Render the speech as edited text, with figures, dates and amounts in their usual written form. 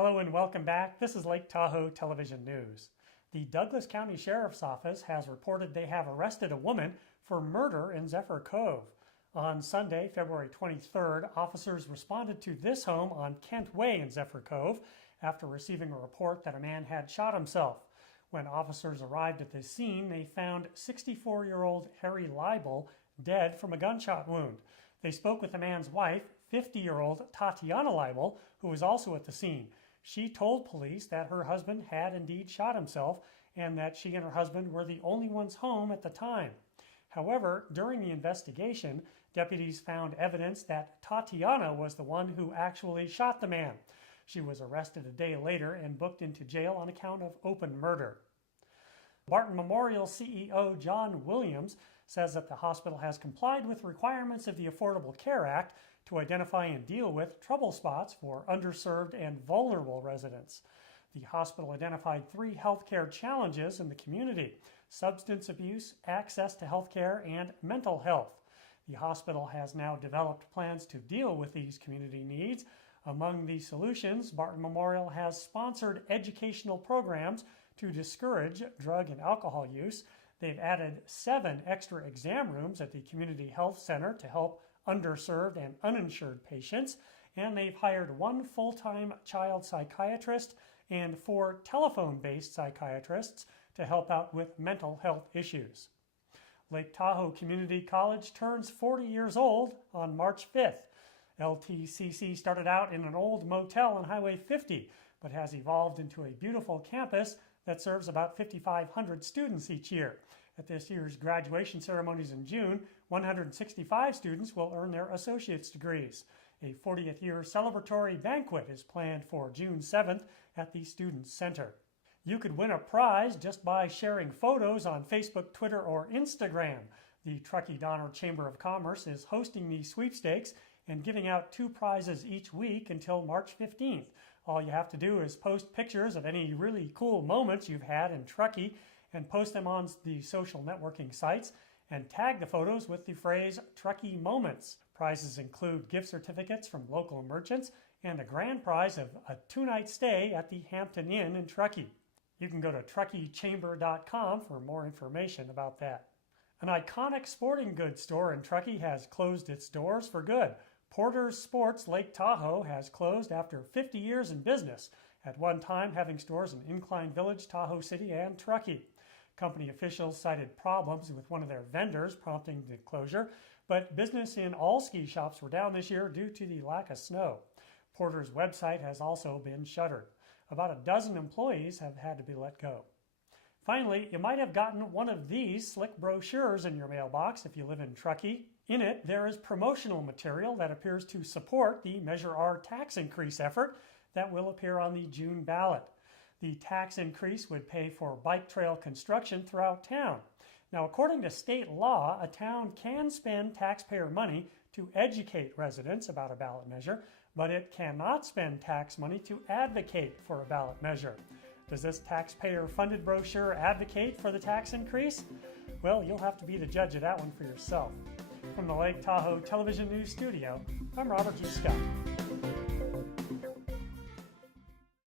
Hello and welcome back. This is Lake Tahoe Television News. The Douglas County Sheriff's Office has reported they have arrested a woman for murder in Zephyr Cove. On Sunday, February 23rd, officers responded to this home on Kent Way in Zephyr Cove after receiving a report that a man had shot himself. When officers arrived at the scene, they found 64-year-old Harry Leibel dead from a gunshot wound. They spoke with the man's wife, 50-year-old Tatiana Leibel, who was also at the scene. She told police that her husband had indeed shot himself and that she and her husband were the only ones home at the time. However, during the investigation, deputies found evidence that Tatiana was the one who actually shot the man. She was arrested a day later and booked into jail on account of open murder. Barton Memorial CEO John Williams says that the hospital has complied with requirements of the Affordable Care Act to identify and deal with trouble spots for underserved and vulnerable residents. The hospital identified 3 healthcare challenges in the community: substance abuse, access to healthcare, and mental health. The hospital has now developed plans to deal with these community needs. Among the solutions, Barton Memorial has sponsored educational programs to discourage drug and alcohol use. They've added 7 extra exam rooms at the Community Health Center to help underserved and uninsured patients, and they've hired 1 full-time child psychiatrist and 4 telephone-based psychiatrists to help out with mental health issues. Lake Tahoe Community College turns 40 years old on March 5th. LTCC started out in an old motel on Highway 50, but has evolved into a beautiful campus that serves about 5,500 students each year. At this year's graduation ceremonies in June, 165 students will earn their associate's degrees. A 40th year celebratory banquet is planned for June 7th at the Student Center. You could win a prize just by sharing photos on Facebook, Twitter, or Instagram. The Truckee Chamber of Commerce is hosting the sweepstakes and giving out 2 prizes each week until March 15th. All you have to do is post pictures of any really cool moments you've had in Truckee and post them on the social networking sites and tag the photos with the phrase Truckee Moments. Prizes include gift certificates from local merchants and a grand prize of a 2-night stay at the Hampton Inn in Truckee. You can go to truckeechamber.com for more information about that. An iconic sporting goods store in Truckee has closed its doors for good. Porter's Sports Lake Tahoe has closed after 50 years in business, at one time having stores in Incline Village, Tahoe City, and Truckee. Company officials cited problems with one of their vendors prompting the closure, but business in all ski shops were down this year due to the lack of snow. Porter's website has also been shuttered. About a dozen employees have had to be let go. Finally, you might have gotten one of these slick brochures in your mailbox if you live in Truckee. In it, there is promotional material that appears to support the Measure R tax increase effort that will appear on the June ballot. The tax increase would pay for bike trail construction throughout town. Now, according to state law, a town can spend taxpayer money to educate residents about a ballot measure, but it cannot spend tax money to advocate for a ballot measure. Does this taxpayer-funded brochure advocate for the tax increase? Well, you'll have to be the judge of that one for yourself. From the Lake Tahoe Television News Studio, I'm Robert G. Scott.